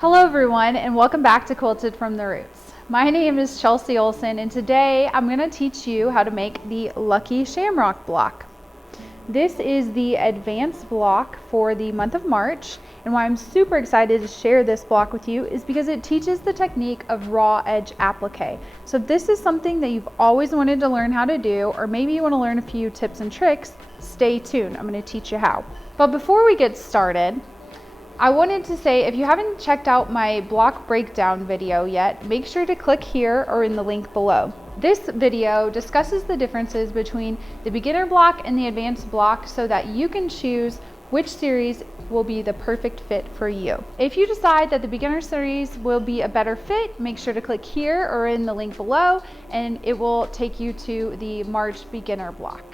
Hello everyone and welcome back to Quilted from the Roots. My name is Chelsea Olson and today I'm going to teach you how to make the Lucky Shamrock block. This is the advanced block for the month of March, and why I'm super excited to share this block with you is because it teaches the technique of raw edge applique. So if this is something that you've always wanted to learn how to do, or maybe you want to learn a few tips and tricks, stay tuned. I'm going to teach you how. But before we get started, I wanted to say, if you haven't checked out my block breakdown video yet, make sure to click here or in the link below. This video discusses the differences between the beginner block and the advanced block so that you can choose which series will be the perfect fit for you. If you decide that the beginner series will be a better fit, make sure to click here or in the link below and it will take you to the March beginner block.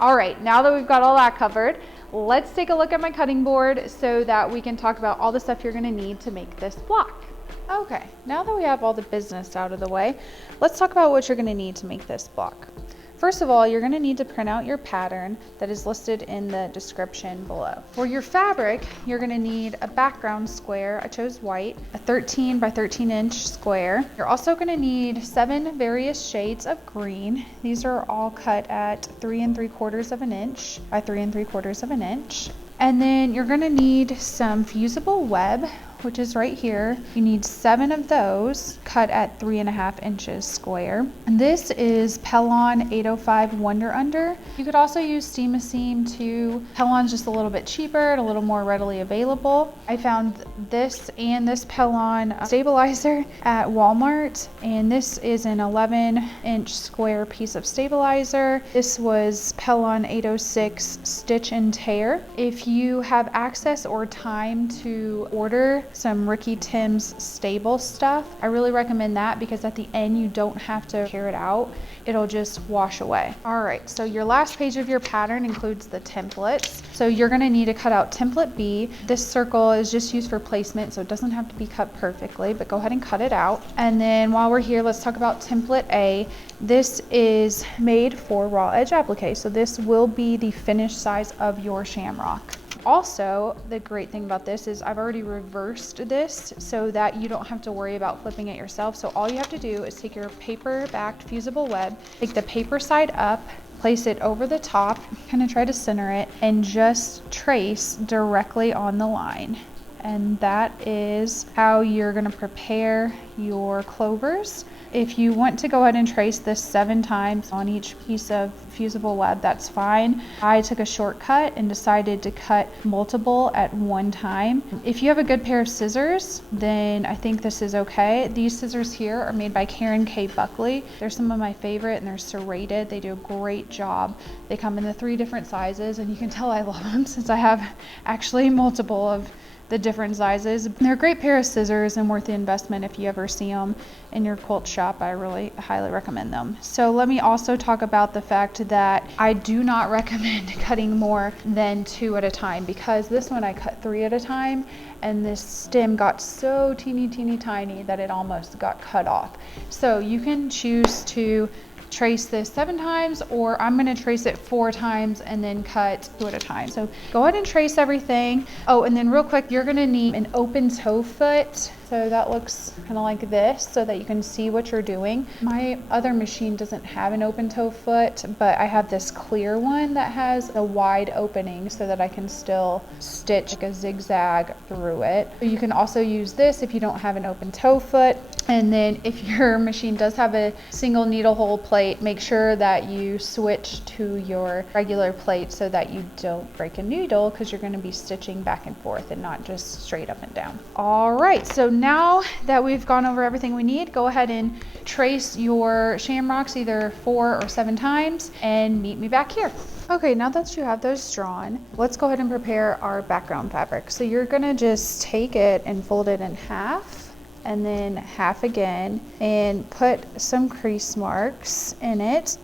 All right, now that we've got all that covered, let's take a look at my cutting board so that we can talk about all the stuff you're gonna need to make this block. Okay, now that we have all the business out of the way, let's talk about what you're gonna need to make this block. First of all, you're gonna need to print out your pattern that is listed in the description below. For your fabric, you're gonna need a background square. I chose white, a 13 by 13 inch square. You're also gonna need 7 various shades of green. These are all cut at 3 3/4 of an inch by 3 3/4 of an inch. And then you're gonna need some fusible web, which is right here. You need 7 of those cut at 3 1/2 inches square. And this is Pellon 805 Wonder Under. You could also use Steam-A-Seam too. Pellon's just a little bit cheaper and a little more readily available. I found this and this Pellon stabilizer at Walmart, and this is an 11-inch square piece of stabilizer. This was Pellon 806 Stitch and Tear. If you have access or time to order some Ricky Tim's stable stuff, I really recommend that because at the end you don't have to tear it out. It'll just wash away. All right, so your last page of your pattern includes the templates. So you're gonna need to cut out template B. This circle is just used for placement, so it doesn't have to be cut perfectly, but go ahead and cut it out. And then while we're here, let's talk about template A. This is made for raw edge applique, so this will be the finished size of your shamrock. Also, the great thing about this is I've already reversed this so that you don't have to worry about flipping it yourself. So all you have to do is take your paper backed fusible web, take the paper side up, place it over the top, kind of try to center it, and just trace directly on the line. And that is how you're going to prepare your clovers. If you want to go ahead and trace this 7 times on each piece of fusible web, that's fine. I took a shortcut and decided to cut multiple at one time. If you have a good pair of scissors, then I think this is okay. These scissors here are made by Karen K. Buckley. They're some of my favorite and they're serrated. They do a great job. They come in the 3 different sizes, and you can tell I love them since I have actually multiple of the different sizes. They're a great pair of scissors and worth the investment if you ever see them in your quilt shop. I really highly recommend them. So let me also talk about the fact that I do not recommend cutting more than 2 at a time, because this one I cut 3 at a time and this stem got so teeny tiny that it almost got cut off. So you can choose to trace this 7 times, or I'm going to trace it 4 times and then cut 2 at a time. So go ahead and trace everything. Oh, and then real quick, you're going to need an open toe foot. So that looks kind of like this so that you can see what you're doing. My other machine doesn't have an open toe foot, but I have this clear one that has a wide opening so that I can still stitch like a zigzag through it. You can also use this if you don't have an open toe foot. And then if your machine does have a single needle hole plate, make sure that you switch to your regular plate so that you don't break a needle, because you're going to be stitching back and forth and not just straight up and down. All right, so now that we've gone over everything we need, go ahead and trace your shamrocks either 4 or 7 times and meet me back here. Okay, now that you have those drawn, let's go ahead and prepare our background fabric. So you're gonna just take it and fold it in half, and then half again, and put some crease marks in it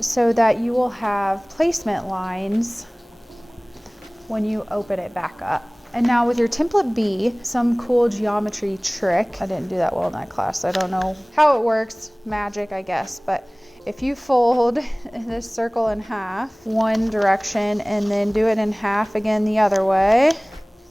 so that you will have placement lines when you open it back up. And now with your template B, some cool geometry trick. I didn't do that well in that class. I don't know how it works. Magic, I guess. But if you fold this circle in half one direction and then do it in half again the other way,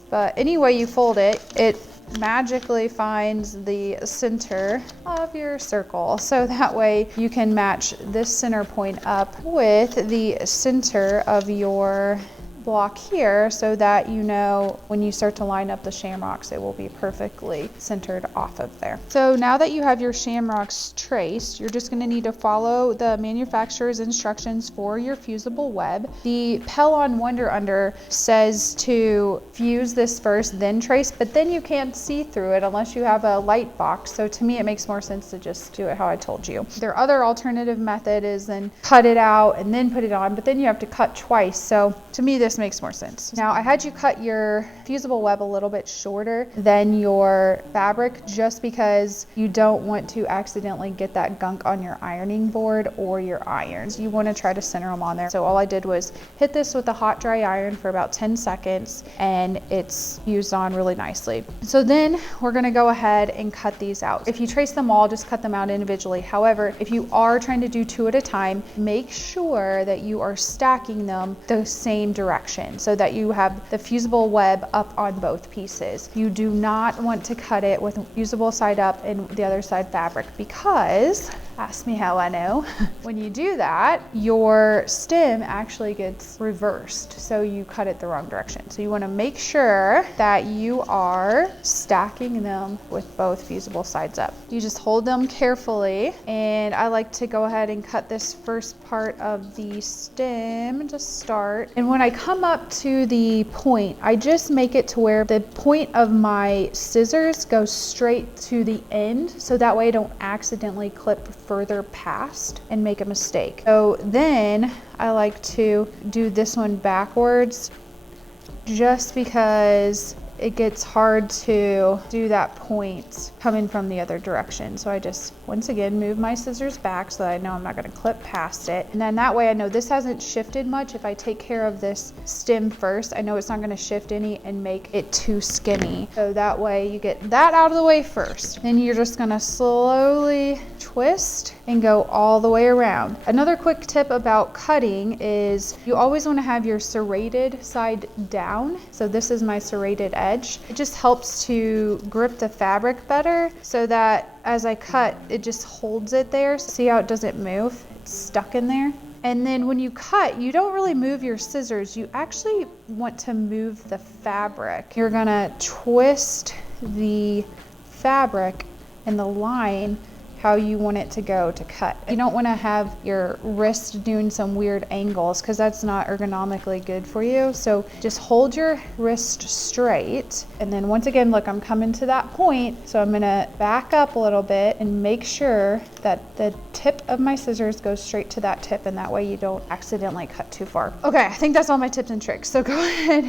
but any way you fold it, it magically finds the center of your circle. So that way you can match this center point up with the center of your block here, so that you know when you start to line up the shamrocks, it will be perfectly centered off of there. So now that you have your shamrocks traced, you're just going to need to follow the manufacturer's instructions for your fusible web. The Pellon Wonder Under says to fuse this first, then trace, but then you can't see through it unless you have a light box. So to me, it makes more sense to just do it how I told you. Their other alternative method is then cut it out and then put it on, but then you have to cut twice. So to me, this makes more sense. Now I had you cut your fusible web a little bit shorter than your fabric, just because you don't want to accidentally get that gunk on your ironing board or your irons. You want to try to center them on there. So all I did was hit this with a hot dry iron for about 10 seconds and it's fused on really nicely. So then we're going to go ahead and cut these out. If you trace them all, just cut them out individually. However, if you are trying to do 2 at a time, make sure that you are stacking them the same direction, so that you have the fusible web up on both pieces. You do not want to cut it with fusible side up and the other side fabric, because, ask me how I know, when you do that, your stem actually gets reversed. So you cut it the wrong direction. So you want to make sure that you are stacking them with both fusible sides up. You just hold them carefully, and I like to go ahead and cut this first part of the stem to start. And when I come up to the point, I just make it to where the point of my scissors goes straight to the end, so that way I don't accidentally clip further past and make a mistake. So then I like to do this one backwards, just because it gets hard to do that point coming from the other direction. So I just, once again, move my scissors back so that I know I'm not going to clip past it. And then that way I know this hasn't shifted much. If I take care of this stem first, I know it's not going to shift any and make it too skinny. So that way you get that out of the way first. Then you're just going to slowly twist and go all the way around. Another quick tip about cutting is you always want to have your serrated side down. So this is my serrated edge. It just helps to grip the fabric better, so that as I cut, it just holds it there. See how it doesn't move? It's stuck in there. And then when you cut, you don't really move your scissors. You actually want to move the fabric. You're gonna twist the fabric and the line how you want it to go to cut. You don't want to have your wrist doing some weird angles, because that's not ergonomically good for you. So just hold your wrist straight. And then once again, look, I'm coming to that point. So I'm going to back up a little bit and make sure that the tip of my scissors goes straight to that tip, and that way you don't accidentally cut too far. Okay, I think that's all my tips and tricks. So go ahead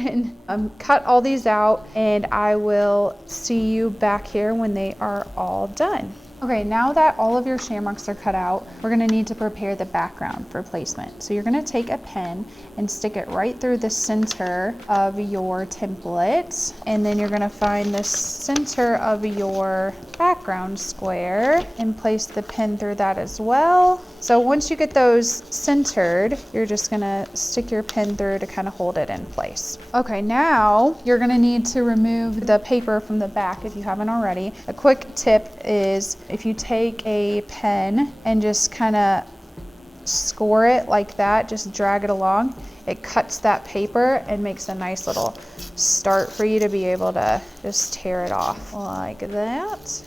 and cut all these out, and I will see you back here when they are all done. Okay, now that all of your shamrocks are cut out, we're gonna need to prepare the background for placement. So you're gonna take a pen and stick it right through the center of your template. And then you're gonna find the center of your background square and place the pen through that as well. So once you get those centered, you're just gonna stick your pen through to kind of hold it in place. Okay, now you're gonna need to remove the paper from the back if you haven't already. A quick tip is, if you take a pen and just kind of score it like that, just drag it along, it cuts that paper and makes a nice little start for you to be able to just tear it off like that.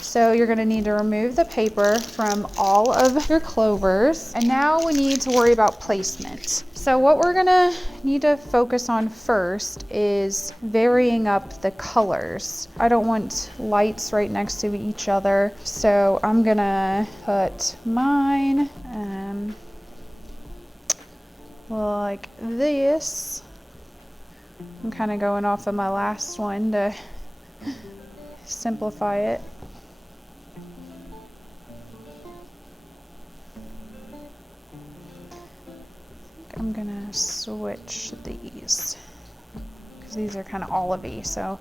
So you're going to need to remove the paper from all of your clovers. And now we need to worry about placement. So what we're going to need to focus on first is varying up the colors. I don't want lights right next to each other. So I'm going to put mine like this. I'm kind of going off of my last one to simplify it. I'm gonna switch these because these are kind of olivey. So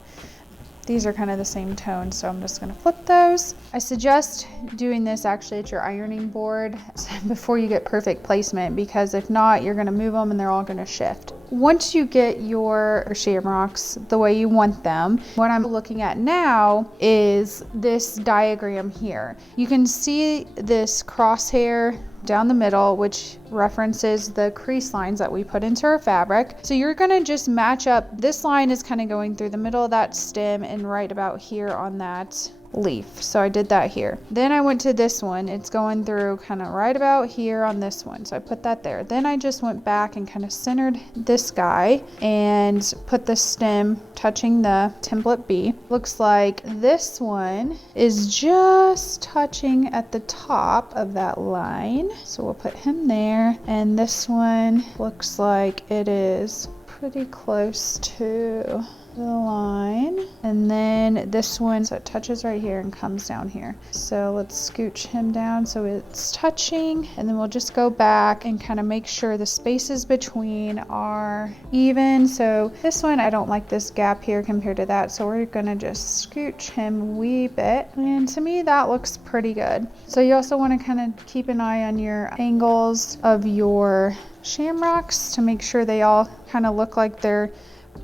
These are kind of the same tone, so I'm just gonna flip those. I suggest doing this actually at your ironing board before you get perfect placement, because if not, you're gonna move them and they're all gonna shift. Once you get your shamrocks the way you want them, what I'm looking at now is this diagram here. You can see this crosshair down the middle, which references the crease lines that we put into our fabric. So you're gonna just match up, this line is kind of going through the middle of that stem and right about here on that leaf. So I did that here. Then I went to this one. It's going through kind of right about here on this one. So I put that there. Then I just went back and kind of centered this guy and put the stem touching the template B. Looks like this one is just touching at the top of that line. So we'll put him there. And this one looks like it is pretty close to the line. And then this one, so it touches right here and comes down here. So let's scooch him down so it's touching, and then we'll just go back and kind of make sure the spaces between are even. So this one, I don't like this gap here compared to that, so we're gonna just scooch him a wee bit, and to me that looks pretty good. So you also want to kind of keep an eye on your angles of your shamrocks to make sure they all kind of look like they're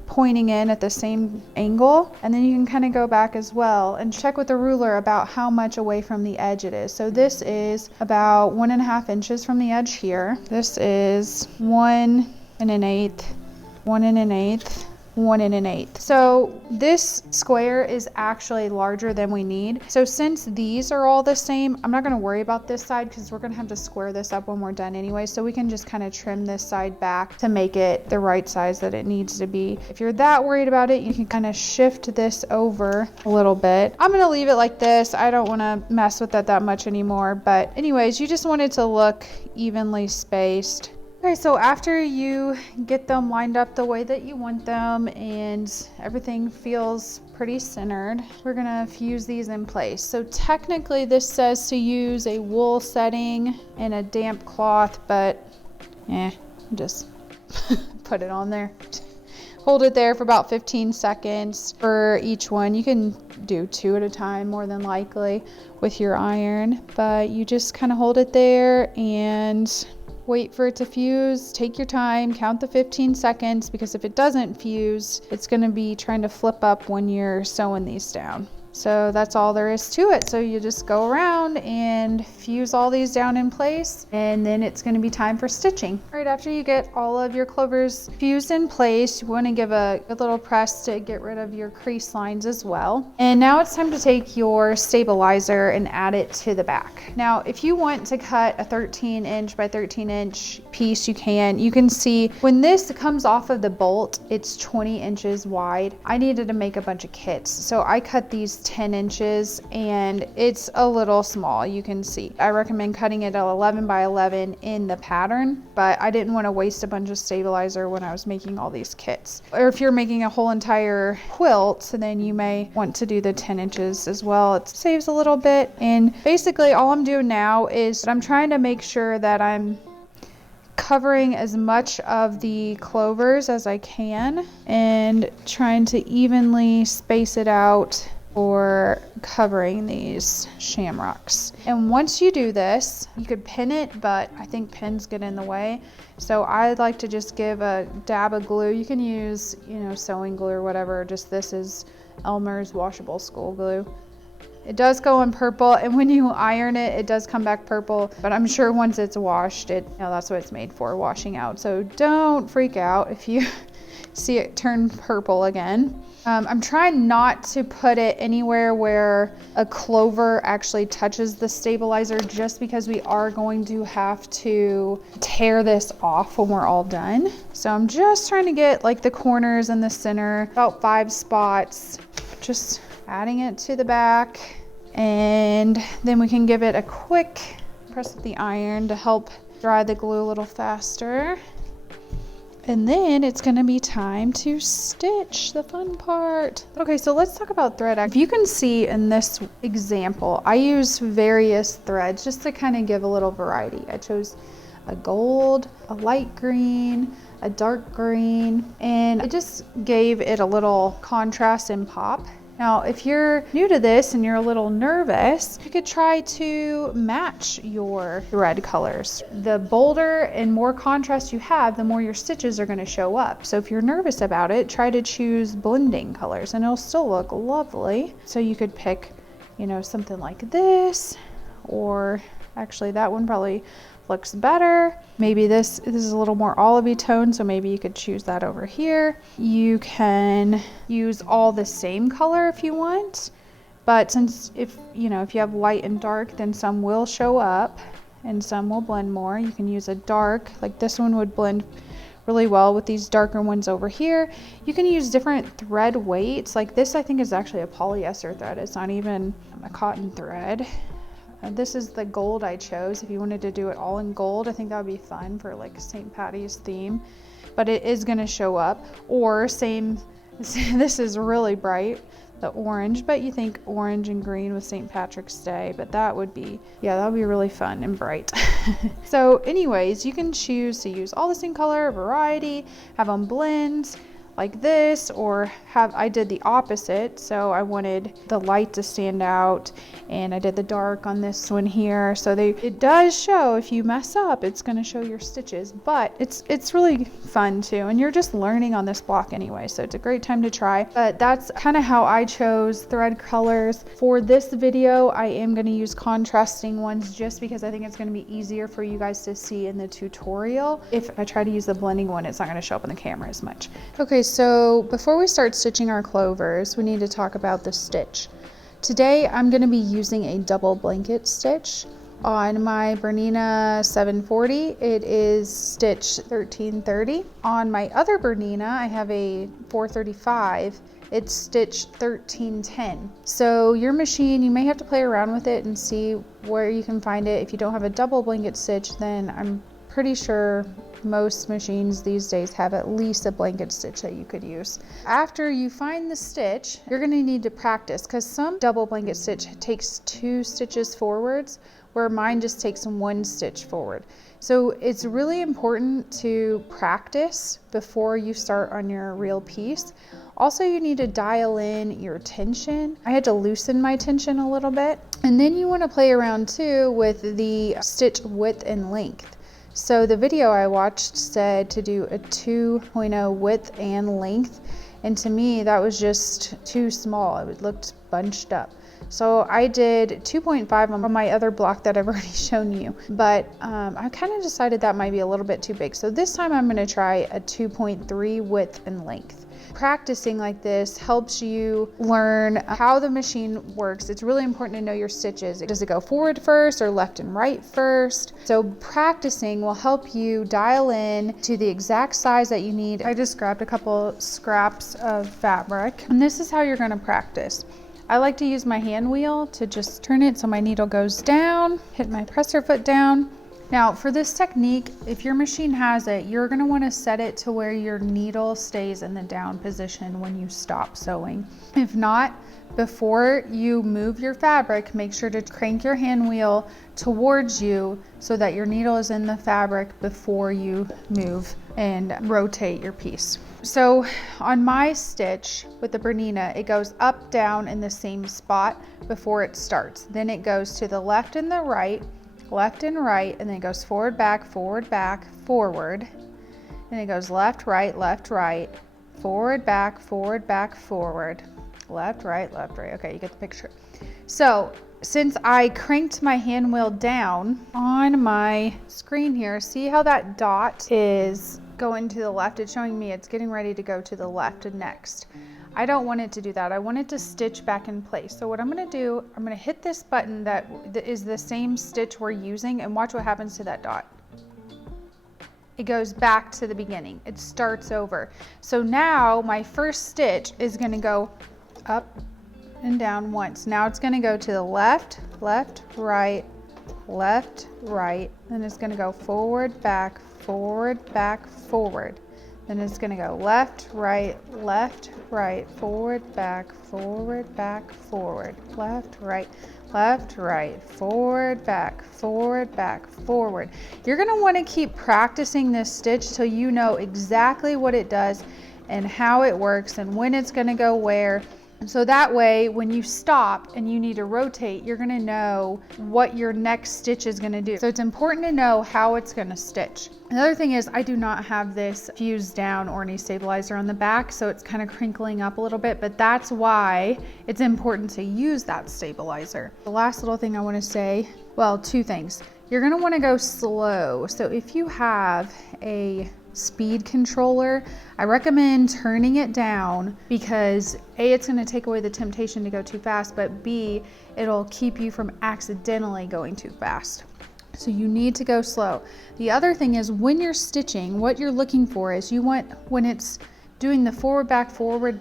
pointing in at the same angle. And then you can kind of go back as well and check with the ruler about how much away from the edge it is. So this is about 1.5 inches from the edge here. This is 1 1/8, 1 1/8, 1 1/8. So this square is actually larger than we need. So since these are all the same, I'm not going to worry about this side because we're going to have to square this up when we're done anyway. So we can just kind of trim this side back to make it the right size that it needs to be. If you're that worried about it, you can kind of shift this over a little bit. I'm going to leave it like this. I don't want to mess with that much anymore. But anyways, you just want it to look evenly spaced. Okay, so after you get them lined up the way that you want them and everything feels pretty centered, we're gonna fuse these in place. So technically this says to use a wool setting and a damp cloth, but just put it on there. Hold it there for about 15 seconds for each one. You can do 2 at a time more than likely with your iron, but you just kind of hold it there and wait for it to fuse. Take your time, count the 15 seconds, because if it doesn't fuse, it's going to be trying to flip up when you're sewing these down. So that's all there is to it. So you just go around and fuse all these down in place, and then it's going to be time for stitching. Right after you get all of your clovers fused in place, you want to give a good little press to get rid of your crease lines as well. And now it's time to take your stabilizer and add it to the back. Now, if you want to cut a 13 inch by 13 inch piece, you can. You can see when this comes off of the bolt, it's 20 inches wide. I needed to make a bunch of kits, so I cut these 10 inches and it's a little small. You can see I recommend cutting it at 11 by 11 in the pattern, but I didn't want to waste a bunch of stabilizer when I was making all these kits. Or if you're making a whole entire quilt, then you may want to do the 10 inches as well. It saves a little bit. And basically all I'm doing now is I'm trying to make sure that I'm covering as much of the clovers as I can and trying to evenly space it out for covering these shamrocks. And once you do this, you could pin it, but I think pins get in the way. So I like to just give a dab of glue. You can use, sewing glue or whatever. Just this is Elmer's washable school glue. It does go in purple, and when you iron it, it does come back purple, but I'm sure once it's washed, that's what it's made for, washing out. So don't freak out if you see it turn purple again. I'm trying not to put it anywhere where a clover actually touches the stabilizer, just because we are going to have to tear this off when we're all done. So I'm just trying to get like the corners and the center, about 5 spots, just adding it to the back. And then we can give it a quick press with the iron to help dry the glue a little faster. And then it's going to be time to stitch, the fun part. Okay, so let's talk about thread. If you can see in this example, I use various threads just to kind of give a little variety. I chose a gold, a light green, a dark green, and it just gave it a little contrast and pop. Now, if you're new to this and you're a little nervous, you could try to match your thread colors. The bolder and more contrast you have, the more your stitches are going to show up. So if you're nervous about it, try to choose blending colors and it'll still look lovely. So you could pick, you know, something like this, or actually that one probably looks better. Maybe this is a little more olivey tone, so maybe you could choose that over here. You can use all the same color if you want, but since if you have light and dark, then some will show up and some will blend more. You can use a dark, like this one would blend really well with these darker ones over here. You can use different thread weights. Like this I think is actually a polyester thread. It's not even a cotton thread. This is the gold I chose. If you wanted to do it all in gold, I think that would be fun for like St. Patty's theme, but it is gonna show up. Or same, this is really bright, the orange, but you think orange and green with St. Patrick's Day, but that would be really fun and bright. So anyways, you can choose to use all the same color, variety, have them blend like this, or I did the opposite. So I wanted the light to stand out and I did the dark on this one here. So it does show, if you mess up, it's gonna show your stitches, but it's really fun too. And you're just learning on this block anyway, so it's a great time to try. But that's kind of how I chose thread colors. For this video, I am gonna use contrasting ones just because I think it's gonna be easier for you guys to see in the tutorial. If I try to use the blending one, it's not gonna show up on the camera as much. Okay, so before we start stitching our clovers, we need to talk about the stitch. Today I'm going to be using a double blanket stitch on my Bernina 740. It is stitch 1330. On my other Bernina, I have a 435. It's stitch 1310. So your machine, you may have to play around with it and see where you can find it. If you don't have a double blanket stitch, then I'm pretty sure most machines these days have at least a blanket stitch that you could use. After you find the stitch, you're going to need to practice, because some double blanket stitch takes 2 stitches forwards, where mine just takes 1 stitch forward. So it's really important to practice before you start on your real piece. Also, you need to dial in your tension. I had to loosen my tension a little bit. And then you want to play around too with the stitch width and length. So the video I watched said to do a 2.0 width and length, and to me that was just too small. It looked bunched up. So I did 2.5 on my other block that I've already shown you, but I kind of decided that might be a little bit too big. So this time I'm going to try a 2.3 width and length. Practicing like this helps you learn how the machine works. It's really important to know your stitches. Does it go forward first or left and right first? So practicing will help you dial in to the exact size that you need. I just grabbed a couple scraps of fabric, and this is how you're going to practice. I like to use my hand wheel to just turn it so my needle goes down, hit my presser foot down. Now for this technique, if your machine has it, you're going to want to set it to where your needle stays in the down position when you stop sewing. If not, before you move your fabric, make sure to crank your hand wheel towards you so that your needle is in the fabric before you move and rotate your piece. So on my stitch with the Bernina, it goes up, down in the same spot before it starts. Then it goes to the left and the right, left and right, and then it goes forward, back, forward, back, forward. Then it goes left, right, forward, back, forward, left, right. Okay, you get the picture. So since I cranked my hand wheel down on my screen here, see how that dot is going to the left? It's showing me it's getting ready to go to the left next. I don't want it to do that. I want it to stitch back in place. So what I'm going to do, I'm going to hit this button that is the same stitch we're using, and watch what happens to that dot. It goes back to the beginning. It starts over. So now my first stitch is going to go up and down once. Now it's going to go to the left, right, then it's going to go forward, back, forward. Then it's going to go left, right, forward, back, forward, left, right, forward, back, forward. You're going to want to keep practicing this stitch till you know exactly what it does and how it works and when it's going to go where. So that way, when you stop and you need to rotate, you're gonna know what your next stitch is gonna do. So it's important to know how it's gonna stitch. Another thing is I do not have this fused down or any stabilizer on the back, so it's kind of crinkling up a little bit, but that's why it's important to use that stabilizer. The last little thing I wanna say, well, two things. You're gonna wanna go slow. So if you have a speed controller, I recommend turning it down because A, it's going to take away the temptation to go too fast, but B, it'll keep you from accidentally going too fast. So you need to go slow. The other thing is when you're stitching, what you're looking for is you want, when it's doing the forward,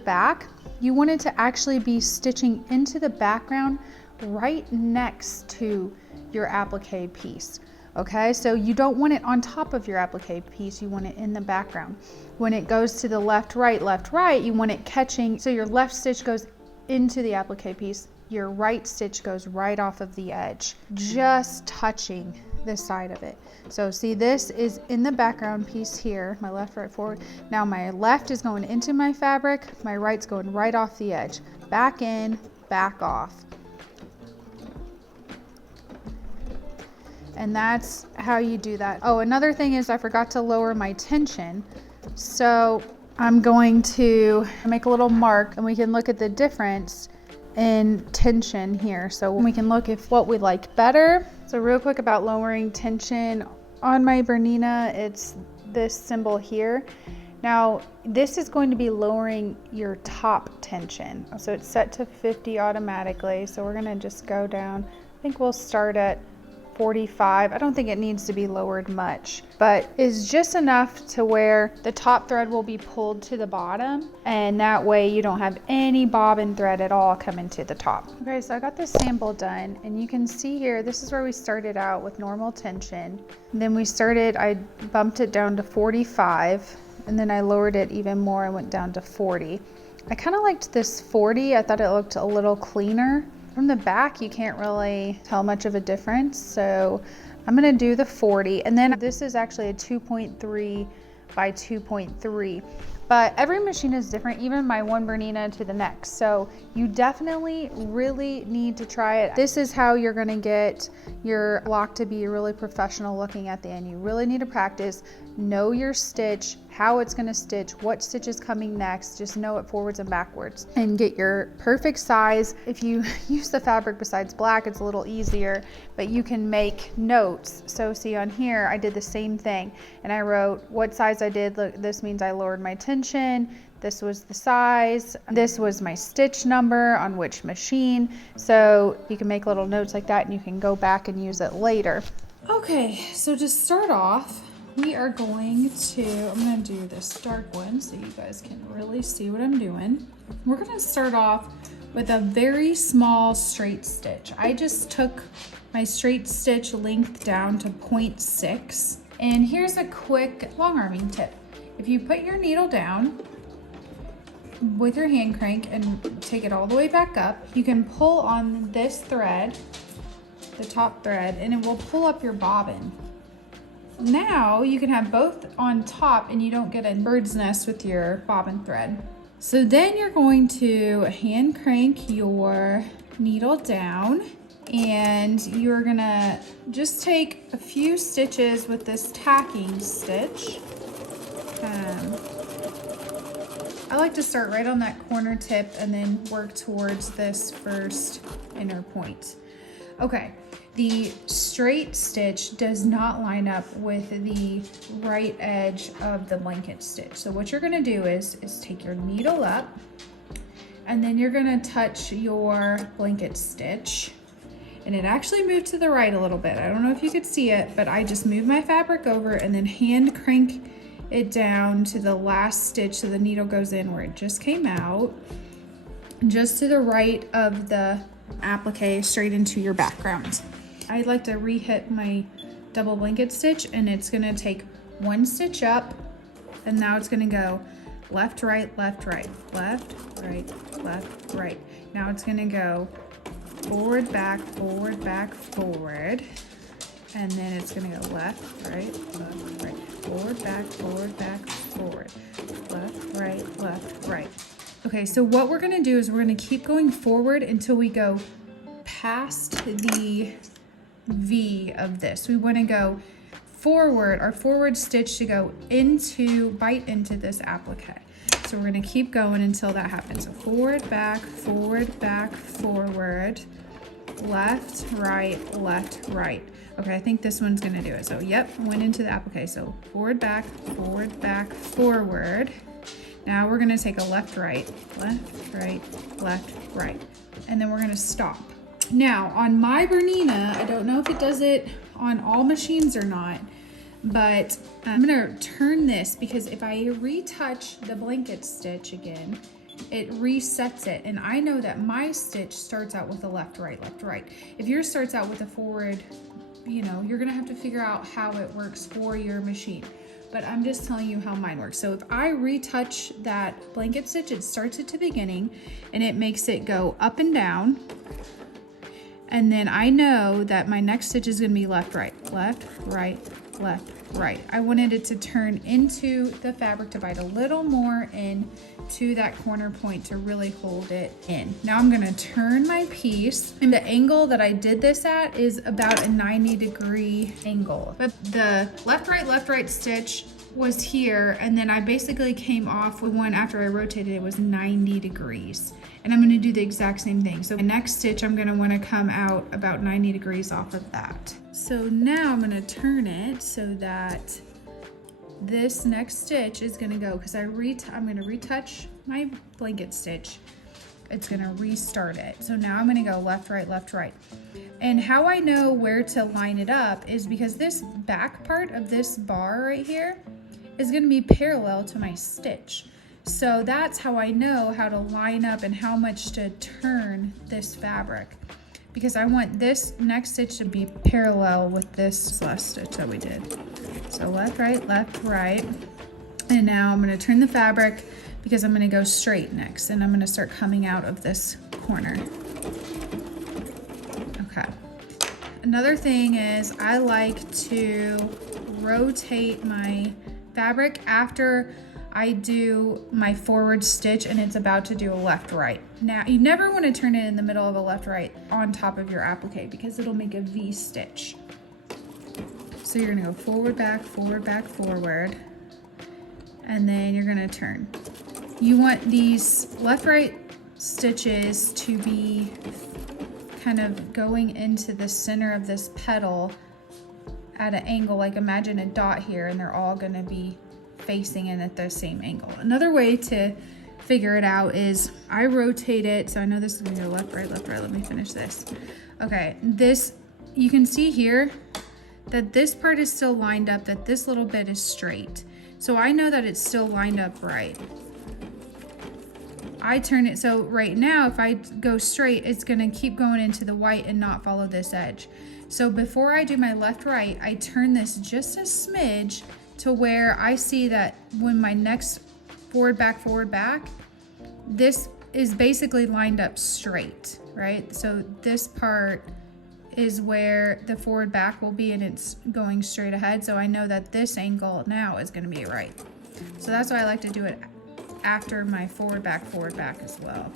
back, you want it to actually be stitching into the background right next to your applique piece. Okay, so you don't want it on top of your applique piece, you want it in the background. When it goes to the left, right, you want it catching, so your left stitch goes into the applique piece, your right stitch goes right off of the edge, just touching the side of it. So see, this is in the background piece here, my left, right, forward. Now my left is going into my fabric, my right's going right off the edge. Back in, back off. And that's how you do that. Oh, another thing is I forgot to lower my tension. So I'm going to make a little mark and we can look at the difference in tension here. So we can look if what we like better. So real quick about lowering tension on my Bernina, it's this symbol here. Now this is going to be lowering your top tension. So it's set to 50 automatically. So we're gonna just go down. I think we'll start at 45. I don't think it needs to be lowered much, but it's just enough to where the top thread will be pulled to the bottom, and that way you don't have any bobbin thread at all coming to the top. Okay, so I got this sample done, and you can see here, this is where we started out with normal tension. And then I bumped it down to 45, and then I lowered it even more. I went down to 40. I kind of liked this 40. I thought it looked a little cleaner. From the back, you can't really tell much of a difference, so I'm gonna do the 40. And then this is actually a 2.3 by 2.3. But every machine is different, even my one Bernina to the next. So you definitely really need to try it. This is how you're gonna get your block to be really professional looking at the end. You really need to practice, know your stitch, how it's gonna stitch, what stitch is coming next, just know it forwards and backwards, and get your perfect size. If you use the fabric besides black, it's a little easier, but you can make notes. So see on here, I did the same thing, and I wrote what size I did. Look, this means I lowered my tension. This was the size. This was my stitch number on which machine. So you can make little notes like that and you can go back and use it later. Okay, so to start off, we are going to, I'm gonna do this dark one so you guys can really see what I'm doing. We're gonna start off with a very small straight stitch. I just took my straight stitch length down to 0.6. And here's a quick long arming tip. If you put your needle down with your hand crank and take it all the way back up, you can pull on this thread, the top thread, and it will pull up your bobbin. Now you can have both on top and you don't get a bird's nest with your bobbin thread. So then you're going to hand crank your needle down, and you're gonna just take a few stitches with this tacking stitch. I like to start right on that corner tip and then work towards this first inner point. Okay, the straight stitch does not line up with the right edge of the blanket stitch. So what you're gonna do is take your needle up, and then you're gonna touch your blanket stitch. And it actually moved to the right a little bit. I don't know if you could see it, but I just moved my fabric over and then hand crank it down to the last stitch so the needle goes in where it just came out, just to the right of the applique, straight into your background. I'd like to re-hit my double blanket stitch, and it's gonna take one stitch up, and now it's gonna go left, right, left, right, left, right, left, right. Now it's gonna go forward, back, forward. And then it's gonna go left, right, forward, back, forward, left, right. Okay, so what we're gonna do is we're gonna keep going forward until we go past the V of this. We wanna go forward, our forward stitch to go into, bite into this applique. So we're gonna keep going until that happens. So forward, back, forward, forward, left, right. Okay, I think this one's gonna do it. So yep, went into the applique. So forward, back, forward. Now we're gonna take a left, right. And then we're gonna stop. Now on my Bernina, I don't know if it does it on all machines or not, but I'm gonna turn this because if I retouch the blanket stitch again, it resets it. And I know that my stitch starts out with a left, right. If yours starts out with a forward, you know, you're gonna have to figure out how it works for your machine. But I'm just telling you how mine works. So if I retouch that blanket stitch, it starts at the beginning and it makes it go up and down. And then I know that my next stitch is gonna be left, right. I wanted it to turn into the fabric to bite a little more in to that corner point to really hold it in. Now I'm gonna turn my piece, and the angle that I did this at is about a 90-degree angle. But the left, right stitch was here, and then I basically came off with one after I rotated, it was 90 degrees. And I'm gonna do the exact same thing. So the next stitch, I'm gonna wanna come out about 90 degrees off of that. So now I'm gonna turn it so that this next stitch is gonna go, because I'm gonna retouch my blanket stitch. It's gonna restart it. So now I'm gonna go left, right. And how I know where to line it up is because this back part of this bar right here is gonna be parallel to my stitch. So that's how I know how to line up and how much to turn this fabric, because I want this next stitch to be parallel with this last stitch that we did. So left, right. And now I'm gonna turn the fabric because I'm gonna go straight next, and I'm gonna start coming out of this corner. Okay. Another thing is I like to rotate my fabric after I do my forward stitch and it's about to do a left, right. Now, you never want to turn it in the middle of a left, right on top of your applique because it'll make a V stitch. So you're gonna go forward, back, forward, and then you're gonna turn. You want these left, right stitches to be kind of going into the center of this petal at an angle, like imagine a dot here, and they're all gonna be facing in at the same angle. Another way to figure it out is I rotate it. So I know this is gonna go left, right. Let me finish this. Okay, this, you can see here that this part is still lined up, that this little bit is straight. So I know that it's still lined up right. I turn it, so right now if I go straight, it's gonna keep going into the white and not follow this edge. So before I do my left, right, I turn this just a smidge to where I see that when my next forward, back, this is basically lined up straight, right? So this part is where the forward, back will be, and it's going straight ahead. So I know that this angle now is gonna be right. So that's why I like to do it after my forward, back as well.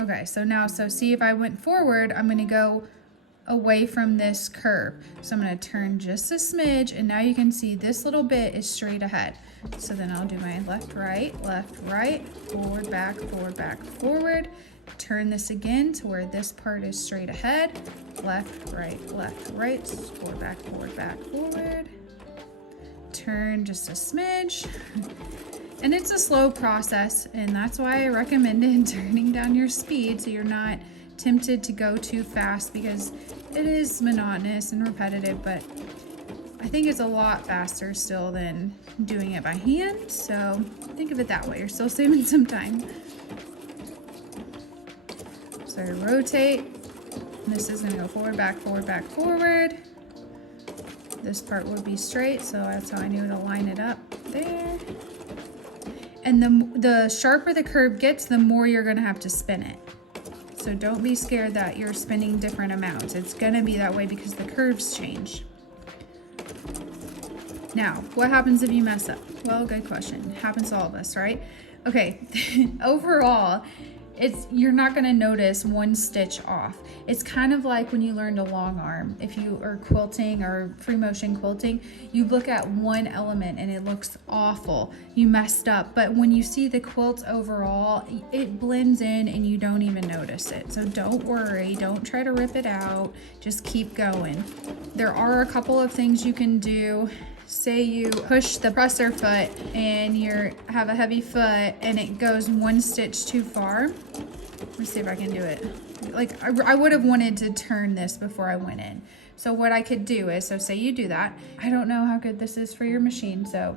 Okay, so now, so see if I went forward, I'm gonna go away from this curve. So I'm gonna turn just a smidge, and now you can see this little bit is straight ahead. So then I'll do my left, right, forward, back, forward. Turn this again to where this part is straight ahead. Left, right, forward, back, forward. Turn just a smidge. And it's a slow process, and that's why I recommended turning down your speed so you're not tempted to go too fast, because it is monotonous and repetitive, but I think it's a lot faster still than doing it by hand. So think of it that way. You're still saving some time. So I rotate. This is gonna go forward, back, forward. This part would be straight, so that's how I knew to line it up there. And the sharper the curve gets, the more you're gonna have to spin it. So don't be scared that you're spinning different amounts. It's gonna be that way because the curves change. Now, what happens if you mess up? Well, good question. It happens to all of us, right? Okay, overall, you're not gonna notice one stitch off. It's kind of like when you learned a long arm. If you are quilting or free motion quilting, you look at one element and it looks awful. You messed up, but when you see the quilt overall, it blends in and you don't even notice it. So don't worry, don't try to rip it out, just keep going. There are a couple of things you can do. Say you push the presser foot and you have a heavy foot and it goes one stitch too far. Let me see if I can do it. Like I would have wanted to turn this before I went in. So what I could do is, so say you do that. I don't know how good this is for your machine, so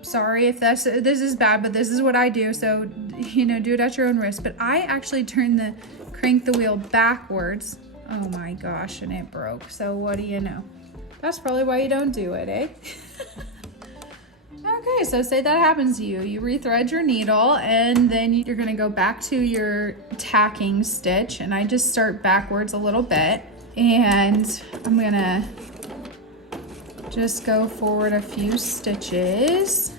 sorry if this is bad, but this is what I do. So, you know, do it at your own risk. But I actually crank the wheel backwards. Oh my gosh, and it broke. So what do you know? That's probably why you don't do it, eh? Okay, so say that happens to you. You rethread your needle and then you're gonna go back to your tacking stitch, and I just start backwards a little bit, and I'm gonna just go forward a few stitches,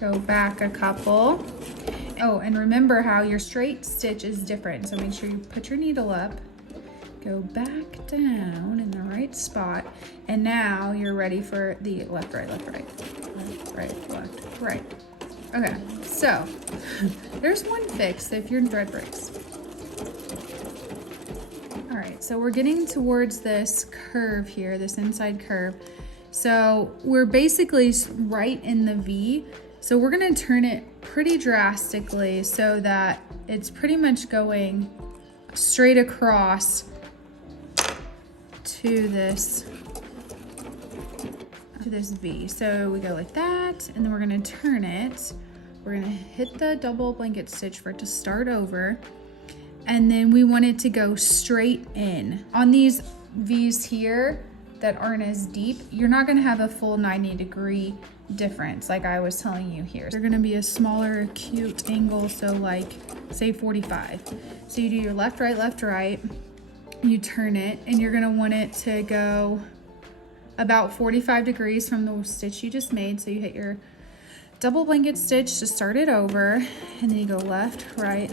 go back a couple. Oh, and remember how your straight stitch is different, so make sure you put your needle up, go back down in the right spot, and now you're ready for the left, right, left, right, left, right, left, right. Okay, so there's one fix if your thread breaks. All right, so we're getting towards this curve here, this inside curve. So we're basically right in the V. So we're gonna turn it pretty drastically so that it's pretty much going straight across to this V. So we go like that, and then we're gonna turn it. We're gonna hit the double blanket stitch for it to start over, and then we want it to go straight in. On these V's here that aren't as deep, you're not gonna have a full 90-degree difference like I was telling you here. They're gonna be a smaller acute angle, so like say 45. So you do your left, right, you turn it, and you're gonna want it to go about 45 degrees from the stitch you just made. So you hit your double blanket stitch to start it over, and then you go left, right,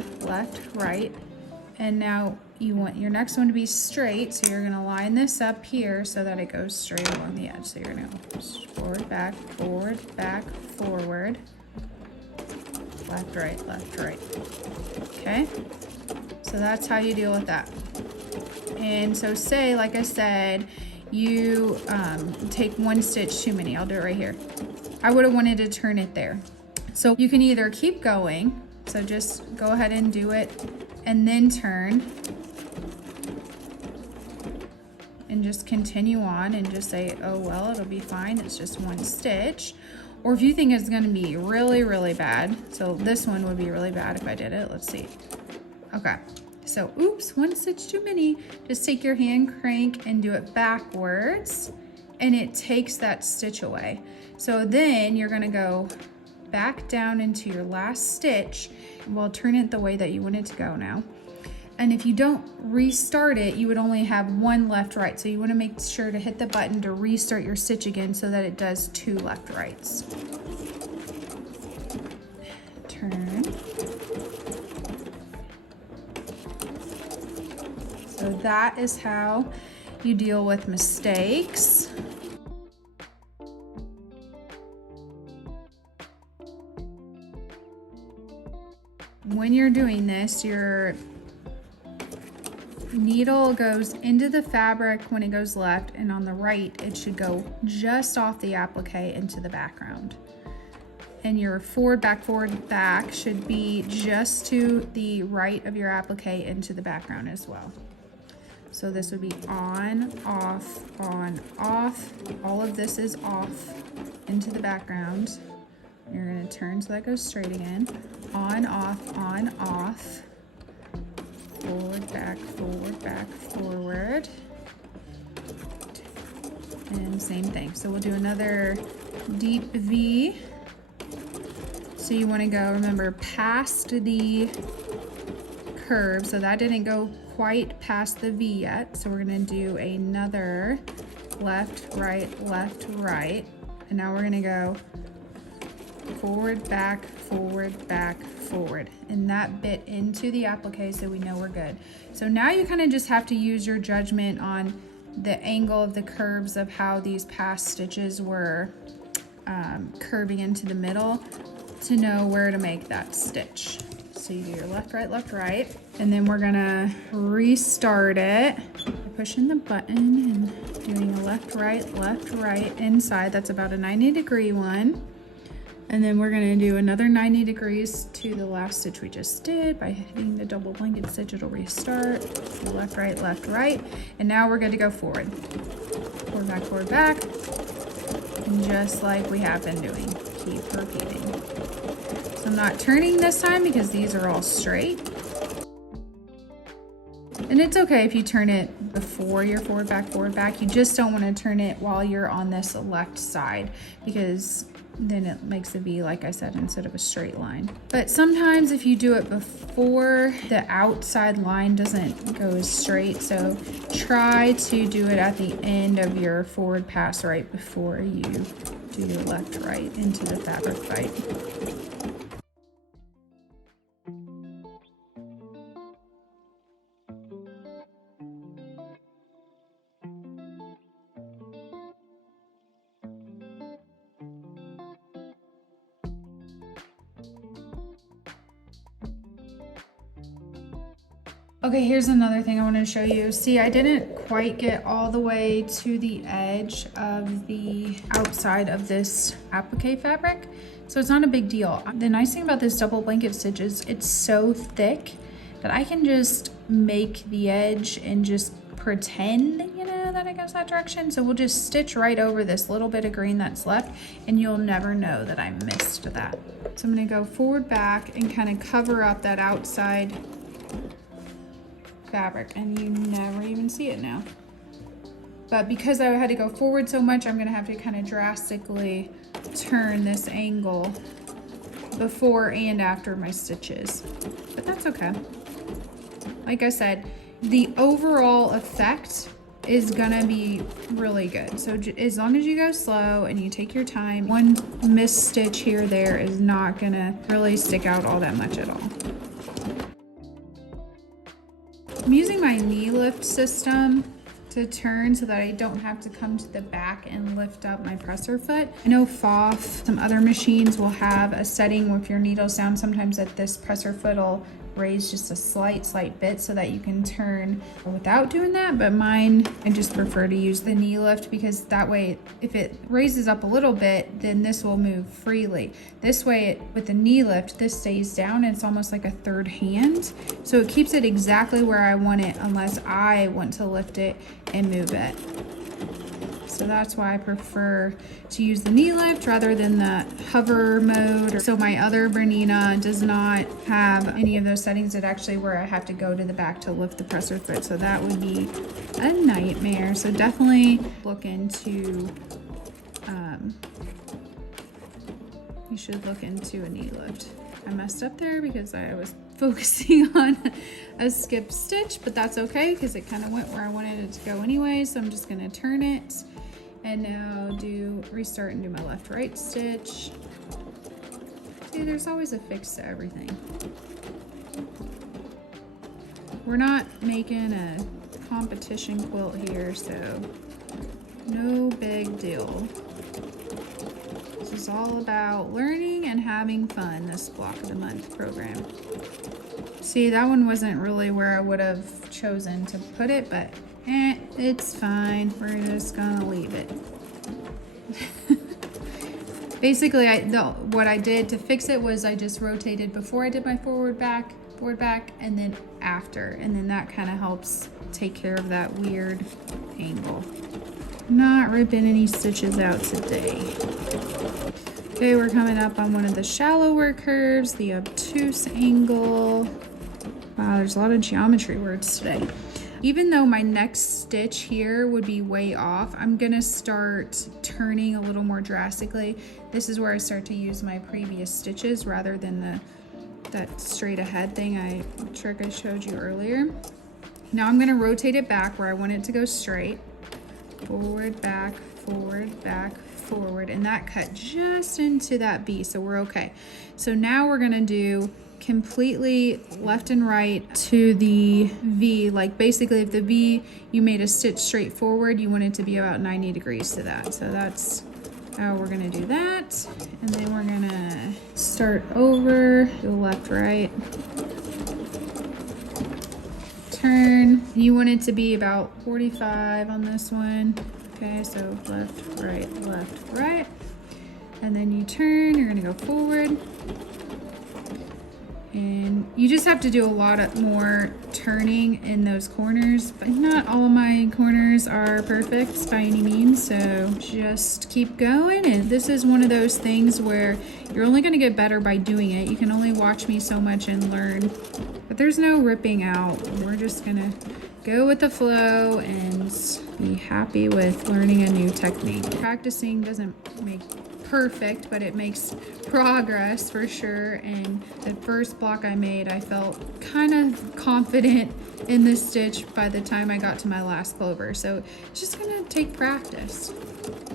and now you want your next one to be straight, so you're gonna line this up here so that it goes straight along the edge. So you're gonna go forward, back, forward, left, right. Okay, so that's how you deal with that. And so say, like I said, you take one stitch too many. I'll do it right here. I would have wanted to turn it there. So you can either keep going, so just go ahead and do it and then turn, and just continue on and just say, oh well, it'll be fine, it's just one stitch. Or if you think it's gonna be really, really bad, so this one would be really bad if I did it. Let's see. Okay. So, oops, one stitch too many. Just take your hand crank and do it backwards, and it takes that stitch away. So then you're gonna go back down into your last stitch. Well, turn it the way that you want it to go now. And if you don't restart it, you would only have one left, right. So you wanna make sure to hit the button to restart your stitch again so that it does two left, rights. Turn. So that is how you deal with mistakes. When you're doing this, your needle goes into the fabric when it goes left, and on the right, it should go just off the applique into the background. And your forward, back should be just to the right of your applique into the background as well. So this would be on, off, on, off. All of this is off into the background. You're gonna turn so that goes straight again. On, off, forward, back, forward. And same thing. So we'll do another deep V. So you wanna go, remember, past the curve. So that didn't go quite past the V yet. So we're gonna do another left, right. And now we're gonna go forward, back, forward, back, forward. And that bit into the applique so we know we're good. So now you kind of just have to use your judgment on the angle of the curves of how these past stitches were curving into the middle to know where to make that stitch. So you do your left, right, and then we're gonna restart it by pushing the button and doing a left, right inside. That's about a 90-degree one. And then we're gonna do another 90 degrees to the last stitch we just did by hitting the double blanket stitch. It'll restart. Left, right. And now we're good to go forward. Forward, back. And just like we have been doing, keep repeating. So I'm not turning this time because these are all straight. And it's okay if you turn it before your forward, back. You just don't want to turn it while you're on this left side because then it makes a V, like I said, instead of a straight line. But sometimes if you do it before, the outside line doesn't go as straight. So try to do it at the end of your forward pass right before you do your left, right into the fabric bite. Okay, here's another thing I want to show you. See, I didn't quite get all the way to the edge of the outside of this applique fabric, so it's not a big deal. The nice thing about this double blanket stitch is it's so thick that I can just make the edge and just pretend, you know, that it goes that direction. So we'll just stitch right over this little bit of green that's left and you'll never know that I missed that. So I'm gonna go forward, back and kind of cover up that outside fabric and you never even see it now. But because I had to go forward so much, I'm gonna have to kind of drastically turn this angle before and after my stitches, but that's okay. Like I said, the overall effect is gonna be really good. So as long as you go slow and you take your time, one missed stitch here or there is not gonna really stick out all that much at all. I'm using my knee lift system to turn so that I don't have to come to the back and lift up my presser foot. I know Pfaff, some other machines will have a setting with your needles down sometimes that this presser foot will raise just a slight bit so that you can turn without doing that, but mine, I just prefer to use the knee lift because that way if it raises up a little bit, then this will move freely. This way with the knee lift, this stays down and it's almost like a third hand, so it keeps it exactly where I want it unless I want to lift it and move it. So that's why I prefer to use the knee lift rather than the hover mode. So my other Bernina does not have any of those settings. It actually where I have to go to the back to lift the presser foot. So that would be a nightmare. So definitely look into, you should look into a knee lift. I messed up there because I was focusing on a skip stitch, but that's okay because it kind of went where I wanted it to go anyway. So I'm just gonna turn it and now do restart and do my left, right stitch. See, there's always a fix to everything. We're not making a competition quilt here, so no big deal. This is all about learning and having fun, this Block of the Month program. See, that one wasn't really where I would have chosen to put it, but it's fine. We're just gonna leave it. Basically, what I did to fix it was I just rotated before I did my forward, back, and then after. And then that kind of helps take care of that weird angle. Not ripping any stitches out today. Okay, we're coming up on one of the shallower curves, the obtuse angle. Wow, there's a lot of geometry words today. Even though my next stitch here would be way off, I'm gonna start turning a little more drastically. This is where I start to use my previous stitches rather than that straight ahead trick I showed you earlier. Now I'm gonna rotate it back where I want it to go straight. Forward, back, forward, and that cut just into that V, so we're okay. So now we're gonna do completely left and right to the V. Like basically if the V, you made a stitch straight forward, you want it to be about 90 degrees to that. So that's how we're gonna do that. And then we're gonna start over, go left, right, turn. You want it to be about 45 on this one. Okay, so left, right. And then you turn, you're gonna go forward. And you just have to do a lot more turning in those corners, but not all my corners are perfect by any means, so just keep going. And this is one of those things where you're only gonna get better by doing it. You can only watch me so much and learn, but there's no ripping out. We're just gonna go with the flow and be happy with learning a new technique. Practicing doesn't make perfect, but it makes progress for sure. And the first block I made, I felt kind of confident in this stitch by the time I got to my last clover. So it's just gonna take practice.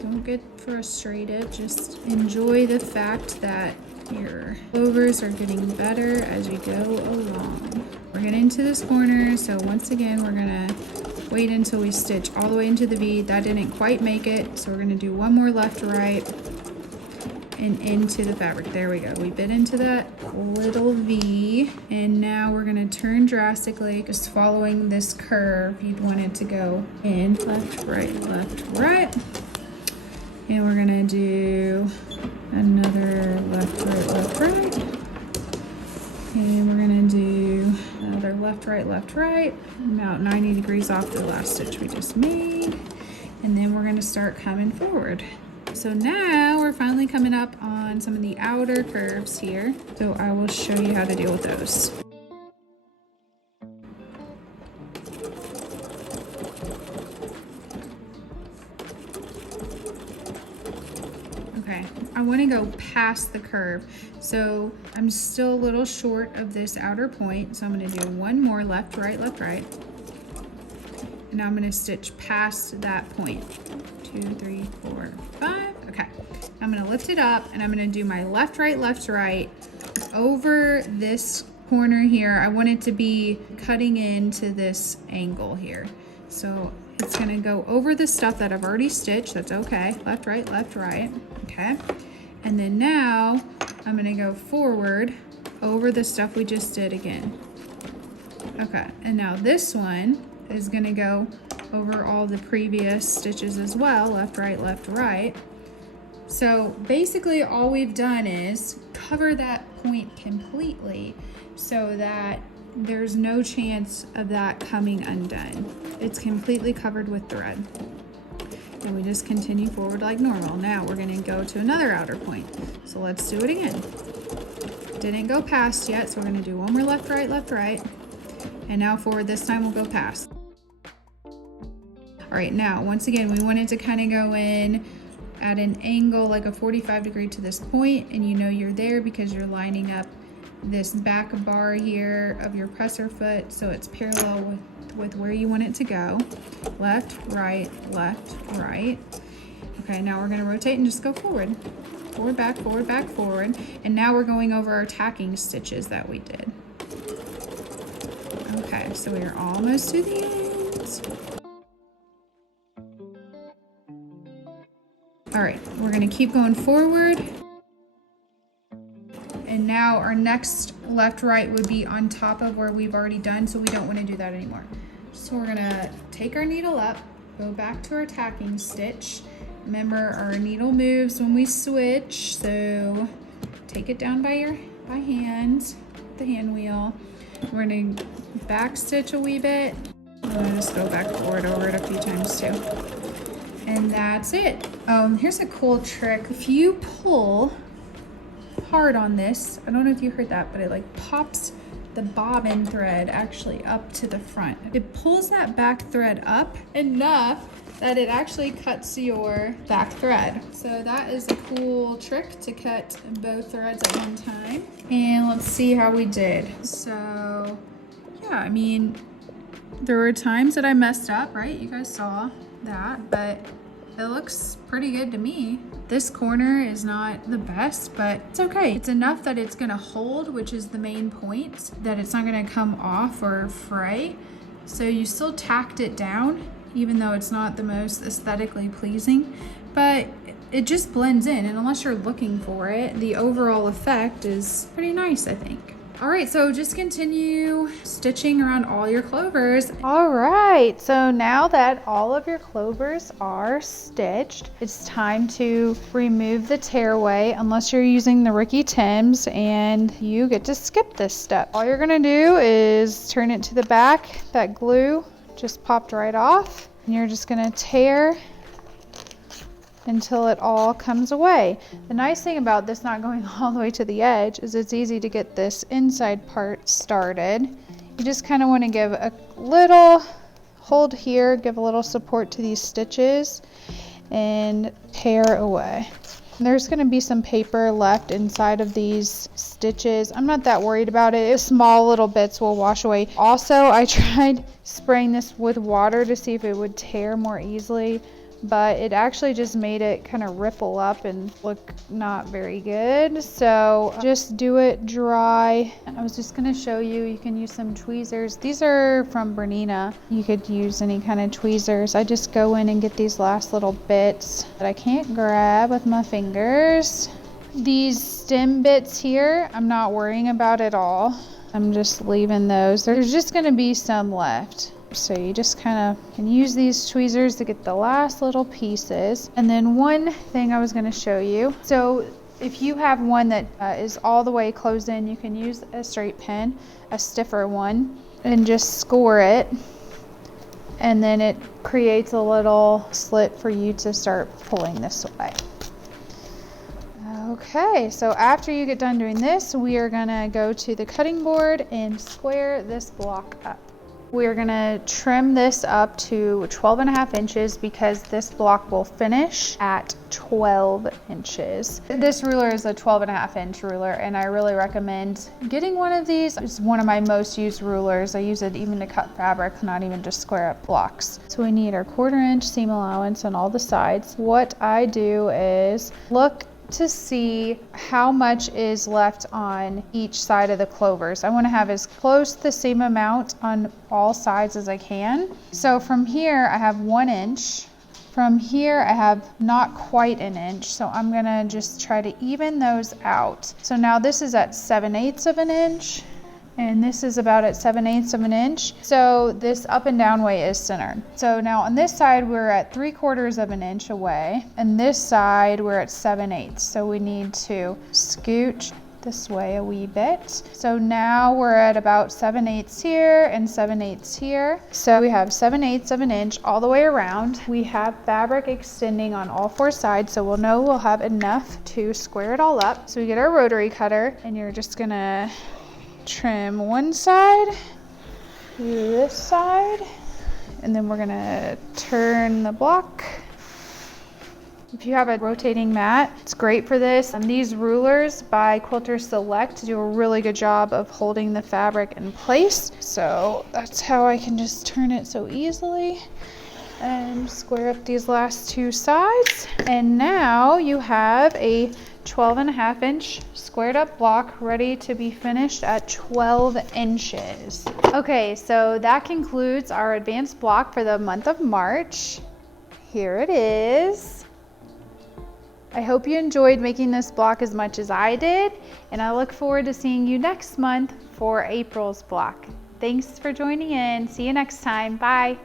Don't get frustrated, just enjoy the fact that your clovers are getting better as you go along. We're getting into this corner, so once again we're gonna wait until we stitch all the way into the V. That didn't quite make it, so we're gonna do one more left, right, and into the fabric. There we go. We bit into that little V, and now we're gonna turn drastically, just following this curve. You'd want it to go in left, right. And we're gonna do another left, right. And we're gonna do another left, right. About 90 degrees off the last stitch we just made. And then we're gonna start coming forward. So now we're finally coming up on some of the outer curves here. So I will show you how to deal with those. Okay, I want to go past the curve. So I'm still a little short of this outer point. So I'm going to do one more left, right. And now I'm going to stitch past that point. 2, 3, 4, 5. Okay, I'm going to lift it up and I'm going to do my left, right over this corner here. I want it to be cutting into this angle here. So it's going to go over the stuff that I've already stitched. That's okay. Left, right. Okay. And then now I'm going to go forward over the stuff we just did again. Okay. And now this one is going to go over all the previous stitches as well. Left, right. So basically all we've done is cover that point completely so that there's no chance of that coming undone. It's completely covered with thread. And we just continue forward like normal. Now we're gonna go to another outer point. So let's do it again. Didn't go past yet, so we're gonna do one more left, right. And now forward, this time we'll go past. All right, now, once again, we wanted to kind of go in at an angle, like a 45 degree to this point, and you know you're there because you're lining up this back bar here of your presser foot, so it's parallel with where you want it to go. Left, right. Okay, now we're gonna rotate and just go forward. Forward, back, forward. And now we're going over our tacking stitches that we did. Okay, so we are almost to the end. All right, we're gonna keep going forward. And now our next left, right would be on top of where we've already done, so we don't wanna do that anymore. So we're gonna take our needle up, go back to our tacking stitch. Remember, our needle moves when we switch, so take it down by hand, the hand wheel. We're gonna back stitch a wee bit. I'm gonna just go back forward over it a few times too. And that's it. Here's a cool trick. If you pull hard on this, I don't know if you heard that, but it like pops the bobbin thread actually up to the front. It pulls that back thread up enough that it actually cuts your back thread. So that is a cool trick to cut both threads at one time. And let's see how we did. So yeah, I mean, there were times that I messed up, right? You guys saw that, but It looks pretty good to me. This corner is not the best, but it's okay. It's enough that it's gonna hold, which is the main point, that it's not gonna come off or fray. So you still tacked it down, even though it's not the most aesthetically pleasing, but it just blends in. And unless you're looking for it, the overall effect is pretty nice, I think. All right, so just continue stitching around all your clovers. All right, so now that all of your clovers are stitched, it's time to remove the tearaway, unless you're using the Ricky Timms, and you get to skip this step. All you're gonna do is turn it to the back. That glue just popped right off, and you're just gonna tear until it all comes away. The nice thing about this not going all the way to the edge is it's easy to get this inside part started. You just kind of want to give a little hold here, give a little support to these stitches, and tear away. There's going to be some paper left inside of these stitches. I'm not that worried about it. Small little bits will wash away. Also, I tried spraying this with water to see if it would tear more easily, but it actually just made it kind of ripple up and look not very good. So just do it dry. I was just gonna show you, you can use some tweezers. These are from Bernina. You could use any kind of tweezers. I just go in and get these last little bits that I can't grab with my fingers. These stem bits here, I'm not worrying about at all. I'm just leaving those. There's just gonna be some left. So you just kind of can use these tweezers to get the last little pieces. And then one thing I was going to show you. So if you have one that is all the way closed in, you can use a straight pin, a stiffer one, and just score it. And then it creates a little slit for you to start pulling this way. Okay, so after you get done doing this, we are going to go to the cutting board and square this block up. We're gonna trim this up to 12.5 inches because this block will finish at 12 inches. This ruler is a 12.5 inch ruler, and I really recommend getting one of these. It's one of my most used rulers. I use it even to cut fabric, not even just square up blocks. So we need our 1/4 inch seam allowance on all the sides. What I do is look to see how much is left on each side of the clovers. I want to have as close to the same amount on all sides as I can. So from here I have 1 inch. From here I have not quite an inch, so I'm gonna just try to even those out. So now this is at 7/8 of an inch, and this is about at 7/8 of an inch. So this up and down way is centered. So now on this side, we're at 3/4 of an inch away, and this side we're at 7/8. So we need to scooch this way a wee bit. So now we're at about 7/8 here and 7/8 here. So we have 7/8 of an inch all the way around. We have fabric extending on all 4 sides, so we'll know we'll have enough to square it all up. So we get our rotary cutter, and you're just gonna trim one side to this side, and then we're gonna turn the block. If you have a rotating mat, it's great for this. And these rulers by Quilter Select do a really good job of holding the fabric in place. So that's how I can just turn it so easily and square up these last 2 sides. And now you have a 12.5 inch squared up block ready to be finished at 12 inches. Okay, so that concludes our advanced block for the month of March. Here it is. I hope you enjoyed making this block as much as I did, and I look forward to seeing you next month for April's block. Thanks for joining in. See you next time. Bye.